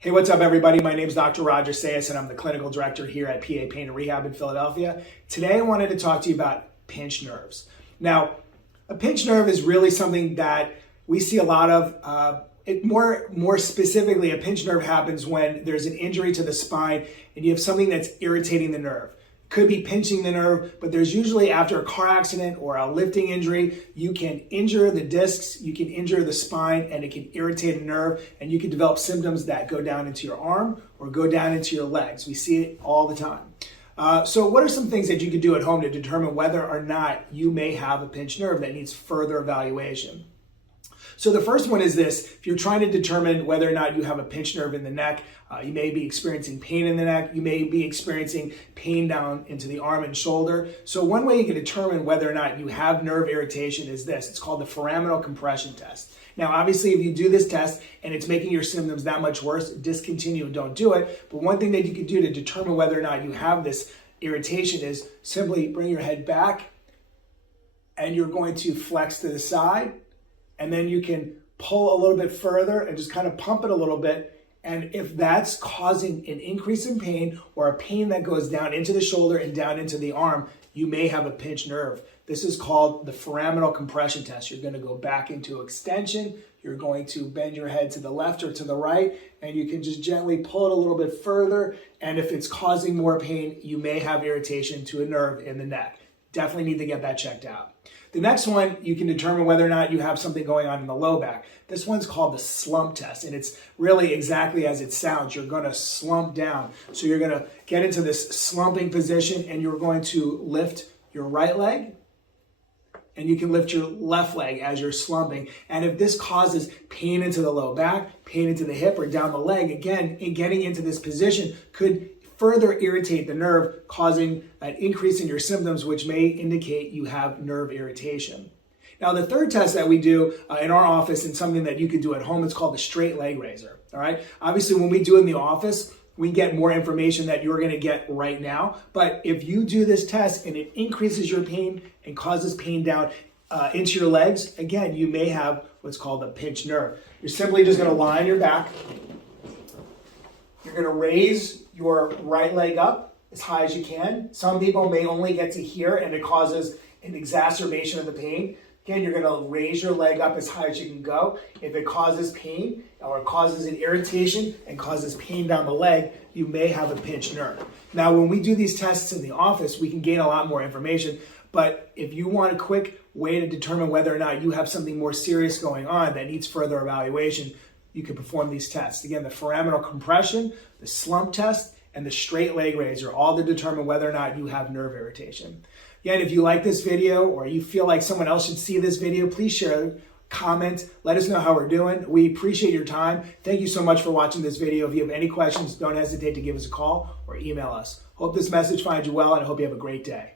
Hey, what's up, everybody? My name is Dr. Roger Sayas, and I'm the clinical director here at PA Pain and Rehab in Philadelphia. Today, I wanted to talk to you about pinched nerves. Now, a pinched nerve is really something that we see a lot of. More specifically, a pinched nerve happens when there's an injury to the spine and you have something that's irritating the nerve. Could be pinching the nerve, but there's usually after a car accident or a lifting injury, you can injure the discs, you can injure the spine, and it can irritate a nerve, and you can develop symptoms that go down into your arm or go down into your legs. We see it all the time. So what are some things that you could do at home to determine whether or not you may have a pinched nerve that needs further evaluation? So the first one is this: if you're trying to determine whether or not you have a pinched nerve in the neck, you may be experiencing pain in the neck, you may be experiencing pain down into the arm and shoulder. So one way you can determine whether or not you have nerve irritation is this. It's called the foraminal compression test. Now, obviously, if you do this test and it's making your symptoms that much worse, discontinue and don't do it. But one thing that you can do to determine whether or not you have this irritation is simply bring your head back, and you're going to flex to the side. And then you can pull a little bit further and just kind of pump it a little bit. And if that's causing an increase in pain or a pain that goes down into the shoulder and down into the arm, you may have a pinched nerve. This is called the foraminal compression test. You're going to go back into extension. You're going to bend your head to the left or to the right, and you can just gently pull it a little bit further. And if it's causing more pain, you may have irritation to a nerve in the neck. Definitely need to get that checked out. The next one, you can determine whether or not you have something going on in the low back. This one's called the slump test, and it's really exactly as it sounds. You're going to slump down. So you're going to get into this slumping position, and you're going to lift your right leg, and you can lift your left leg as you're slumping. And if this causes pain into the low back, pain into the hip, or down the leg, again, getting into this position could further irritate the nerve, causing an increase in your symptoms, which may indicate you have nerve irritation. Now, the third test that we do in our office, and something that you could do at home, it's called the straight leg raiser. All right. Obviously, when we do it in the office, we get more information that you're going to get right now. But if you do this test and it increases your pain and causes pain down into your legs, again, you may have what's called a pinched nerve. You're simply just going to lie on your back. You're going to raise your right leg up as high as you can. Some people may only get to here, and it causes an exacerbation of the pain. Again, you're going to raise your leg up as high as you can go. If it causes pain or causes an irritation and causes pain down the leg, you may have a pinched nerve. Now, when we do these tests in the office, we can gain a lot more information. But if you want a quick way to determine whether or not you have something more serious going on that needs further evaluation, you can perform these tests. Again, the foraminal compression, the slump test, and the straight leg raiser, all to determine whether or not you have nerve irritation. Again, if you like this video or you feel like someone else should see this video, please share, comment, let us know how we're doing. We appreciate your time. Thank you so much for watching this video. If you have any questions, don't hesitate to give us a call or email us. Hope this message finds you well, and I hope you have a great day.